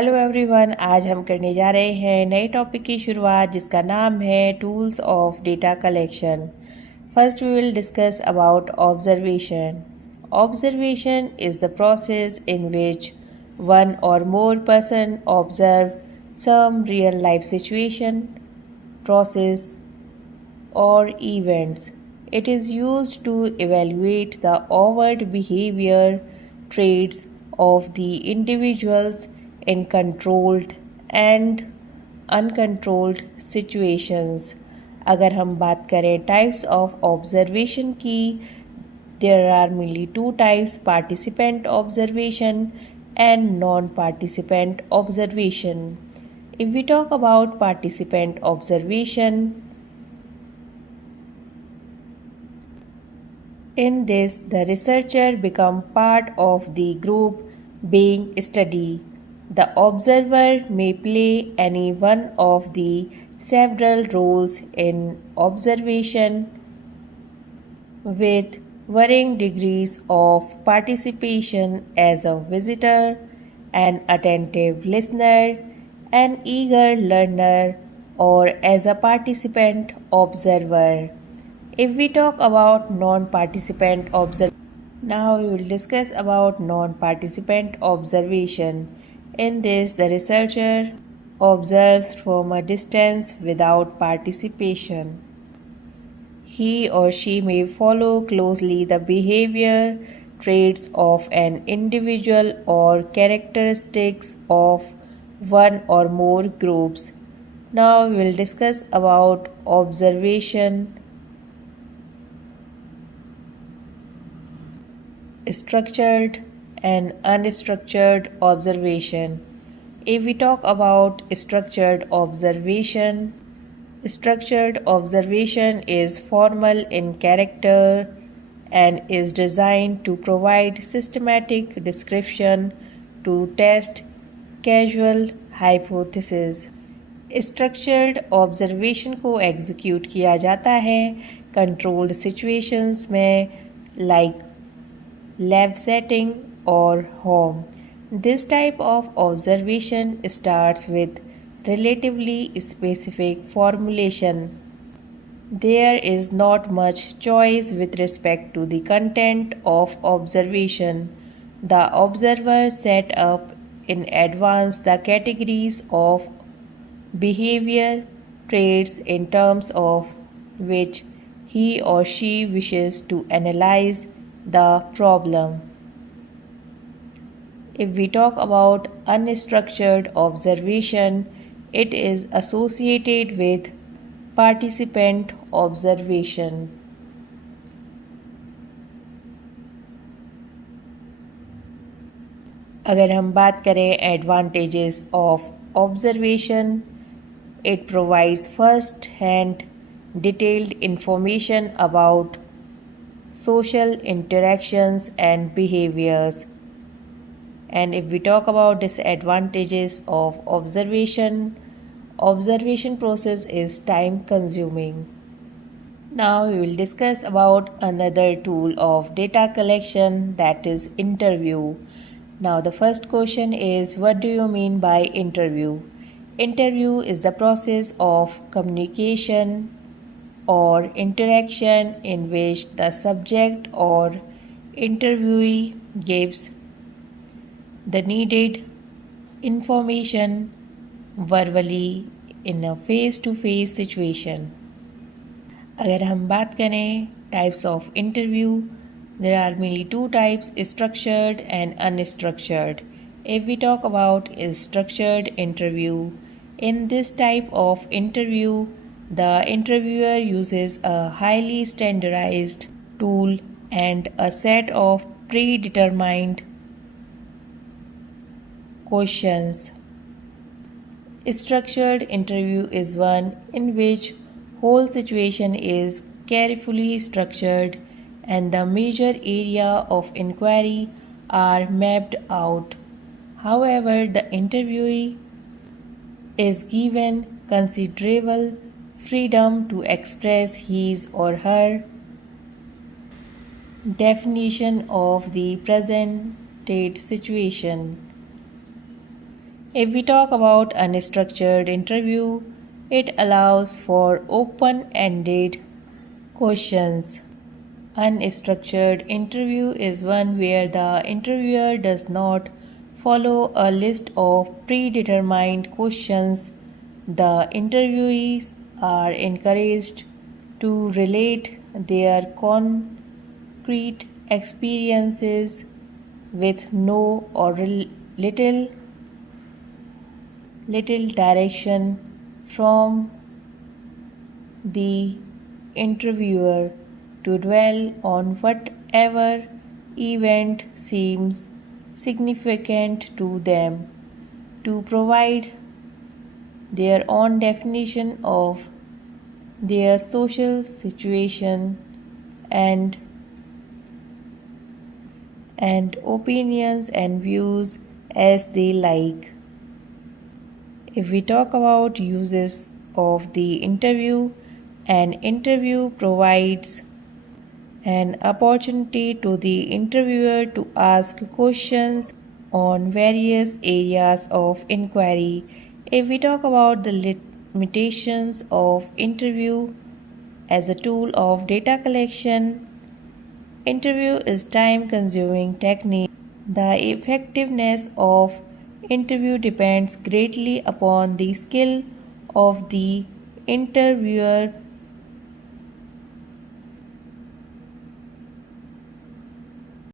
Hello everyone, आज हम करने जा रहे हैं नए टॉपिक की शुरुआत जिसका नाम है tools of data collection. First we will discuss about observation. Observation is the process in which one or more person observe some real life situation, process or events. It is used to evaluate the overt behavior traits of the individuals in controlled and uncontrolled situations. अगर हम बात करें types of observation की, there are mainly two types: participant observation and non-participant observation. If we talk about participant observation, in this, the researcher becomes part of the group being studied. The observer may play any one of the several roles in observation with varying degrees of participation as a visitor, an attentive listener, an eager learner, or as a participant observer. If we talk about non-participant observation, now we will discuss about non-participant observation. In this, the researcher observes from a distance without participation. He or she may follow closely the behavior traits of an individual or characteristics of one or more groups. Now we will discuss about observation, structured and unstructured observation. If we talk about structured observation is formal in character and is designed to provide systematic description to test causal hypothesis. Structured observation को execute किया जाता है controlled situations में, like lab setting or home. This type of observation starts with relatively specific formulation. There is not much choice with respect to the content of observation. The observer set up in advance the categories of behavior traits in terms of which he or she wishes to analyze the problem. If we talk about unstructured observation, it is associated with participant observation. अगर हम बात करें advantages of observation, it provides first-hand detailed information about social interactions and behaviors. And if we talk about disadvantages of observation process is time consuming. Now we will discuss about another tool of data collection, that is interview. Now the first question is, what do you mean by interview? Interview is the process of communication or interaction in which the subject or interviewee gives the needed information verbally in a face-to-face situation. अगर हम बात करें types of interview, there are mainly two types: structured and unstructured. If we talk about structured interview, in this type of interview, the interviewer uses a highly standardized tool and a set of predetermined questions. Structured interview is one in which whole situation is carefully structured and the major area of inquiry are mapped out. However, the interviewee is given considerable freedom to express his or her definition of the presented situation. If we talk about unstructured interview, it allows for open-ended questions. Unstructured interview is one where the interviewer does not follow a list of predetermined questions. The interviewees are encouraged to relate their concrete experiences with no or little direction from the interviewer to dwell on whatever event seems significant to them, to provide their own definition of their social situation and opinions and views as they like. If we talk about uses of the interview, an interview provides an opportunity to the interviewer to ask questions on various areas of inquiry. If we talk about the limitations of interview as a tool of data collection, interview is time consuming technique. The effectiveness of interview depends greatly upon the skill of the interviewer